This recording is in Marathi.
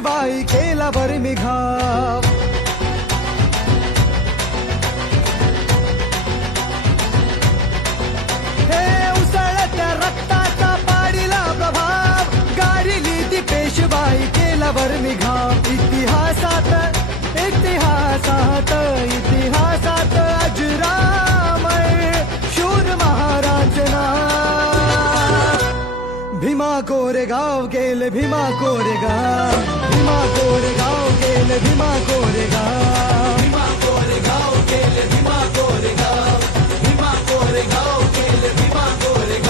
पेशवाई केला बरं घाव. हे उसळत्या रक्ताचा पाडिला प्रभाव, गारिली ती पेशवाई केला बरं घाव. इतिहासात इतिहासात इतिहासात अजरामर शूर महाराज नाव. भीमा कोरेगाव गेले भीमा कोरेगाव, भीमा कोरेगाव गेले भीमा कोरेगाव. भीमा कोरेगाव गेले भीमा कोरेगाव, भीमा कोरेगाव गेले भीमा कोरेगाव.